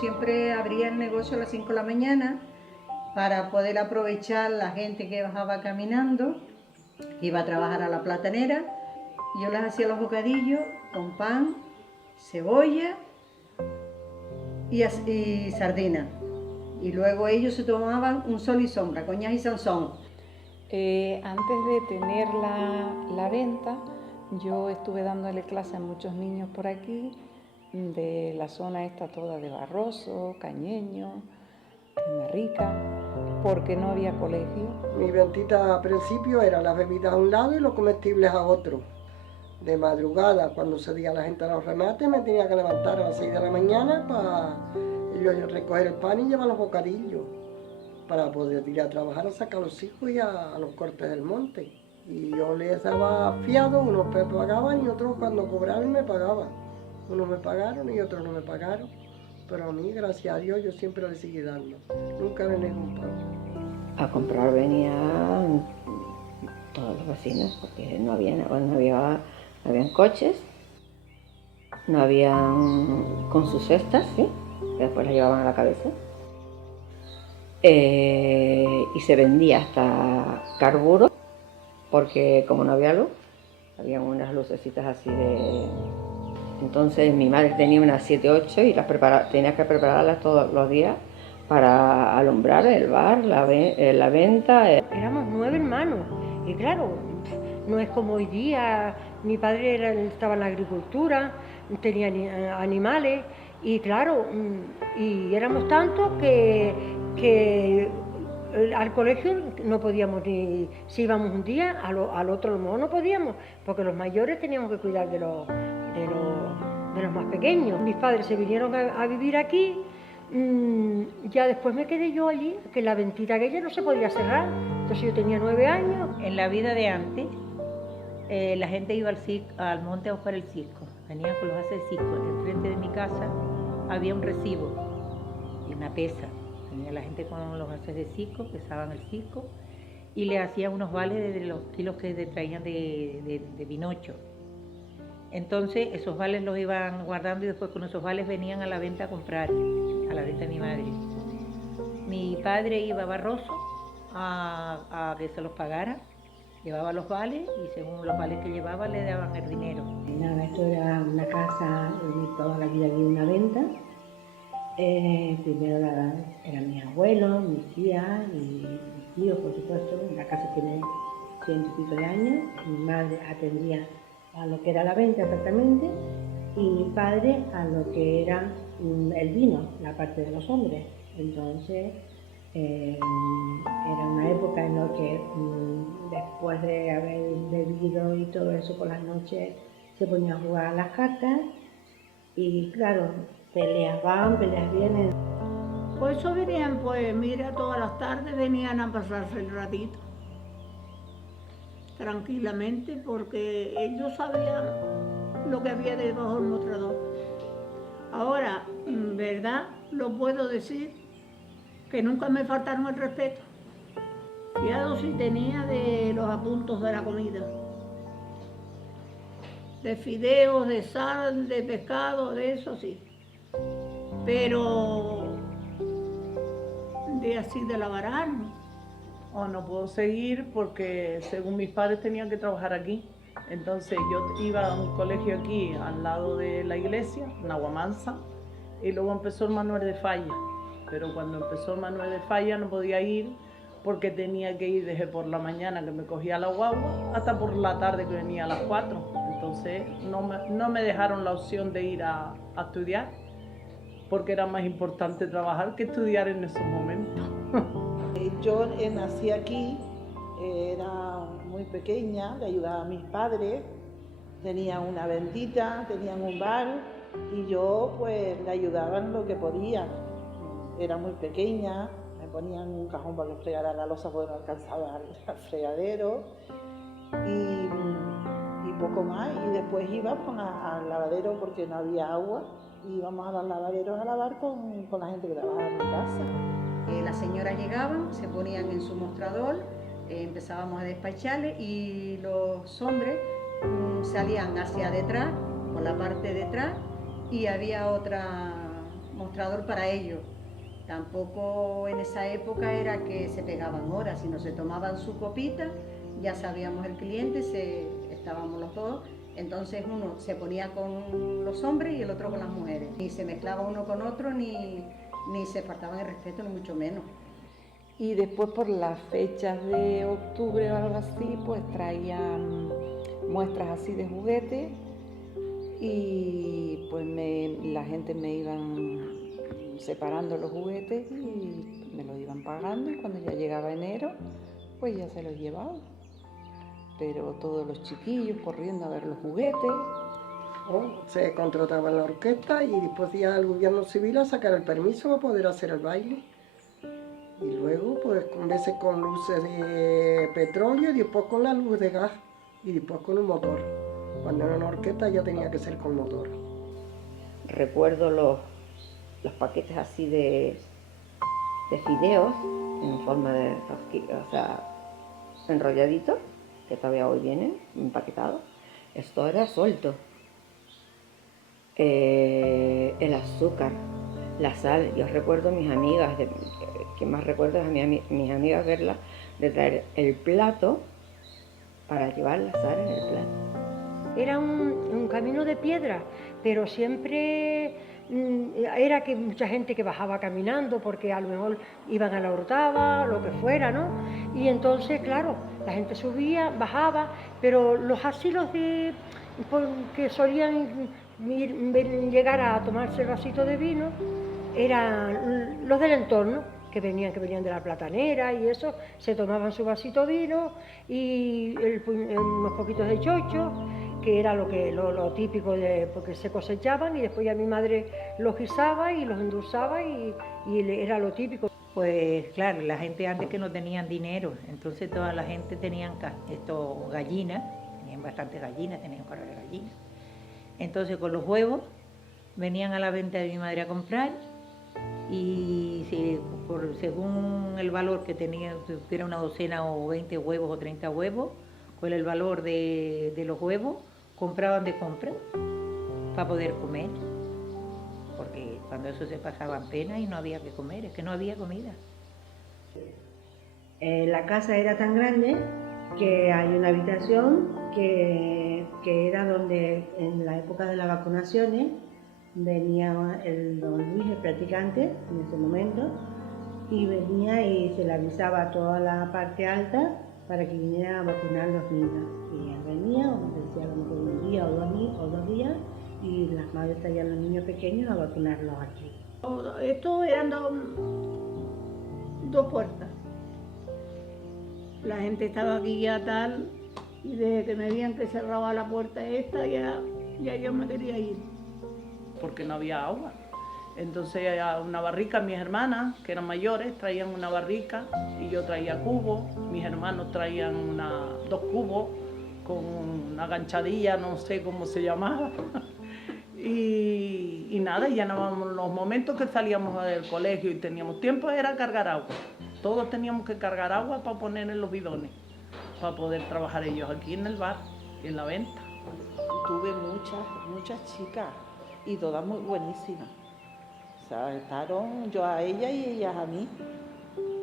siempre abría el negocio a las 5 de la mañana para poder aprovechar la gente que bajaba caminando, que iba a trabajar a la platanera. Yo les hacía los bocadillos con pan, cebolla y sardina. Y luego ellos se tomaban un sol y sombra, coñac y Sansón. Antes de tener la venta, yo estuve dándole clase a muchos niños por aquí, de la zona esta toda de Barroso, Cañeño, Rica, porque no había colegio. Mi ventita al principio era las bebidas a un lado y los comestibles a otro. De madrugada, cuando se día la gente a los remates, me tenía que levantar a las 6 de la mañana para yo recoger el pan y llevar los bocadillos, para poder ir a trabajar a sacar a los hijos y a los cortes del monte. Y yo les daba fiado, unos me pagaban y otros cuando cobraban me pagaban. Unos me pagaron y otros no me pagaron. Pero a mí, gracias a Dios, yo siempre le seguí dando. Nunca le negué un pan. A comprar venían todos los vecinos, porque no habían coches, no habían con sus cestas, ¿sí? Que después las llevaban a la cabeza. Y se vendía hasta carburo, porque como no había luz, habían unas lucecitas así de... Entonces mi madre tenía unas 7, 8 y tenía que prepararlas todos los días para alumbrar el bar, la venta. Éramos 9 hermanos y claro, no es como hoy día. Mi padre estaba en la agricultura, tenía animales y claro, y éramos tantos que al colegio no podíamos ni, si íbamos un día, al otro a lo mejor no podíamos, porque los mayores teníamos que cuidar de los más pequeños. Mis padres se vinieron a vivir aquí, ya después me quedé yo allí, que la ventita aquella no se podía cerrar, entonces yo tenía 9 años. En la vida de antes, la gente iba al monte a buscar el cisco, venían con los haces de cisco. Enfrente de mi casa había un recibo y una pesa. Venía la gente con los haces de cisco, pesaban el cisco y le hacían unos vales de los kilos que traían de vinocho. Entonces esos vales los iban guardando y después con esos vales venían a la venta a comprar, a la venta de mi madre. Mi padre iba a Barroso a que se los pagara, llevaba los vales y según los vales que llevaba le daban el dinero. Nada, esto era una casa, toda la vida había una venta. Primero eran mis abuelos, mis tías y mis tíos, por supuesto. La casa tiene 100 y pico de años. Mi madre atendía a lo que era la venta exactamente y mi padre a lo que era el vino, la parte de los hombres. Entonces era una época en la que después de haber bebido y todo eso por las noches se ponía a jugar a las cartas y claro, peleas van, peleas vienen. Pues eso venían, pues mira, todas las tardes venían a pasarse el ratito, tranquilamente, porque ellos sabían lo que había debajo del mostrador. Ahora, verdad, lo puedo decir, que nunca me faltaron el respeto. Fiado si tenía de los apuntos de la comida, de fideos, de sal, de pescado, de eso sí. Pero de así de la baraja, no puedo seguir porque según mis padres tenían que trabajar aquí. Entonces yo iba a un colegio aquí al lado de la iglesia, en Aguamansa, y luego empezó el Manuel de Falla. Pero cuando empezó el Manuel de Falla no podía ir porque tenía que ir desde por la mañana que me cogía la guagua hasta por la tarde que venía a las 4. Entonces no me dejaron la opción de ir a estudiar porque era más importante trabajar que estudiar en esos momentos. Yo nací aquí, era muy pequeña, le ayudaba a mis padres, tenían una vendita, tenían un bar y yo pues le ayudaba en lo que podía. Era muy pequeña, me ponían un cajón para que fregara la loza porque no alcanzaba el fregadero y poco más. Y después íbamos al lavadero porque no había agua y íbamos a los lavaderos a lavar con la gente que trabajaba en mi casa. Las señoras llegaban, se ponían en su mostrador, empezábamos a despacharles y los hombres salían hacia detrás, por la parte de atrás, y había mostrador para ellos. Tampoco en esa época era que se pegaban horas, sino se tomaban su copita, ya sabíamos el cliente, estábamos los dos, entonces uno se ponía con los hombres y el otro con las mujeres. Ni se mezclaba uno con otro, ni se faltaban el respeto, ni mucho menos. Y después por las fechas de octubre o algo así, pues traían muestras así de juguetes y pues la gente me iban separando los juguetes y me los iban pagando, y cuando ya llegaba enero, pues ya se los llevaba. Pero todos los chiquillos corriendo a ver los juguetes. Se contrataba en la orquesta y después iba al gobierno civil a sacar el permiso para poder hacer el baile. Y luego, pues, con veces con luces de petróleo y después con la luz de gas y después con un motor. Cuando era una orquesta ya tenía que ser con motor. Recuerdo los paquetes así de fideos en forma de rosquilla, o sea, enrolladitos, que todavía hoy vienen empaquetados. Esto era suelto. El azúcar, la sal. Yo recuerdo a mis amigas, que más recuerdo es a mis amigas verlas, de traer el plato para llevar la sal en el plato. Era un camino de piedra, pero siempre era que mucha gente que bajaba caminando porque a lo mejor iban a la Orotava, lo que fuera, ¿no? Y entonces, claro, la gente subía, bajaba, pero los asilos que solían llegar a tomarse el vasito de vino eran los del entorno, que venían de la platanera y eso, se tomaban su vasito de vino y unos poquitos de chocho, que era lo típico porque se cosechaban, y después ya mi madre los guisaba y los endulzaba y era lo típico. Pues claro, la gente antes que no tenían dinero, entonces toda la gente tenían gallinas, tenían bastantes gallinas, tenían un carro de gallinas. Entonces con los huevos venían a la venta de mi madre a comprar, y según el valor que tenía, si era una docena o 20 huevos o 30 huevos, con el valor de los huevos, compraban de compra para poder comer, porque cuando eso se pasaban pena y no había que comer, es que no había comida. La casa era tan grande que hay una habitación que era donde en la época de las vacunaciones venía el don Luis, el practicante, en ese momento, y venía y se le avisaba a toda la parte alta para que viniera a vacunar a los niños. Y él venía, nos decía a lo mejor un día o dos días, y las madres traían a los niños pequeños a vacunarlos aquí. Esto eran dos puertas. La gente estaba aquí ya tal, y desde que me veían que cerraba la puerta esta, ya yo me quería ir. Porque no había agua. Entonces a una barrica, mis hermanas, que eran mayores, traían una barrica y yo traía cubos, mis hermanos traían dos cubos con una ganchadilla, no sé cómo se llamaba. y nada, llenábamos los momentos que salíamos del colegio y teníamos tiempo, era cargar agua. Todos teníamos que cargar agua para poner en los bidones, para poder trabajar ellos aquí en el bar, en la venta. Tuve muchas chicas y todas muy buenísimas. O sea, estaron yo a ella y ellas a mí,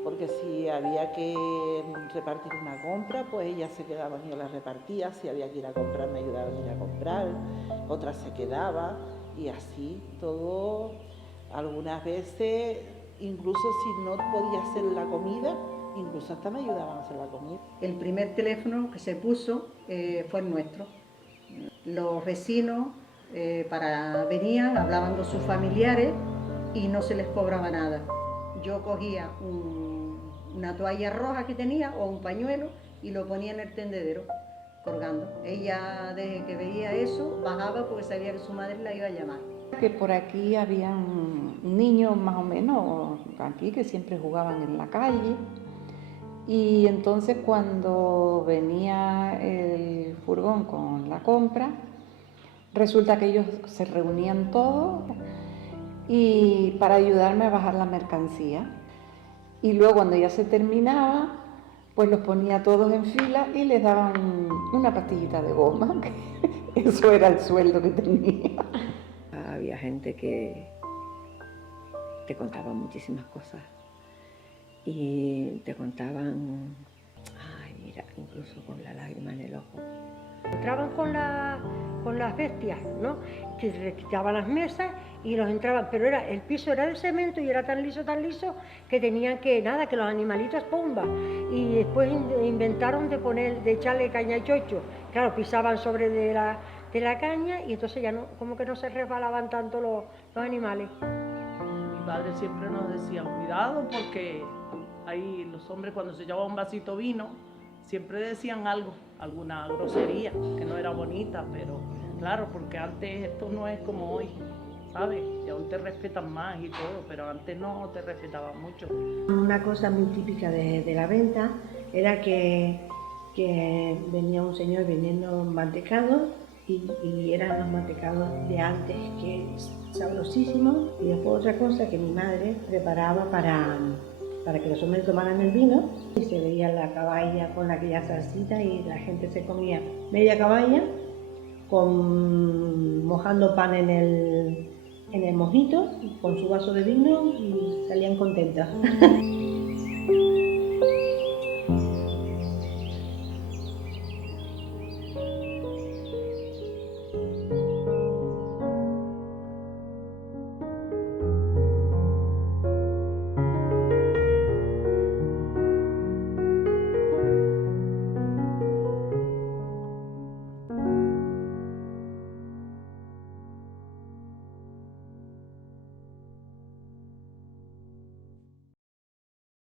porque si había que repartir una compra, pues ellas se quedaban y yo las repartía, si había que ir a comprar me ayudaban a ir a comprar, otras se quedaban y así todo. Algunas veces, incluso si no podía hacer la comida, incluso hasta me ayudaban a hacer la comida. El primer teléfono que se puso fue el nuestro. Los vecinos venían, hablaban con sus familiares y no se les cobraba nada. Yo cogía una toalla roja que tenía o un pañuelo y lo ponía en el tendedero, colgando. Ella, desde que veía eso, bajaba porque sabía que su madre la iba a llamar. Que por aquí habían niños más o menos aquí que siempre jugaban en la calle, y entonces cuando venía el furgón con la compra, resulta que ellos se reunían todos y para ayudarme a bajar la mercancía, y luego cuando ya se terminaba pues los ponía todos en fila y les daban una pastillita de goma, que eso era el sueldo que tenía. Había gente que te contaban muchísimas cosas. Y te contaban, ay, mira, incluso con la lágrima en el ojo. Entraban con las bestias, ¿no? Que les quitaban las mesas y los entraban, pero el piso era de cemento y era tan liso, que tenían que los animalitos ¡pumba! Y después inventaron de echarle caña y chocho. Claro, pisaban sobre de la caña y entonces ya no, como que no se resbalaban tanto los animales. Mi padre siempre nos decía, cuidado, porque ahí los hombres cuando se llevaban un vasito de vino, siempre decían algo, alguna grosería, que no era bonita, pero claro, porque antes esto no es como hoy, ¿sabes? Y hoy te respetan más y todo, pero antes no te respetaban mucho. Una cosa muy típica de la venta era que venía un señor vendiendo mantecados y eran los mantecados de antes, que sabrosísimos, y después otra cosa que mi madre preparaba para que los hombres tomaran el vino, y se veía la caballa con aquella salsita y la gente se comía media caballa mojando pan en el mojito con su vaso de vino y salían contentas.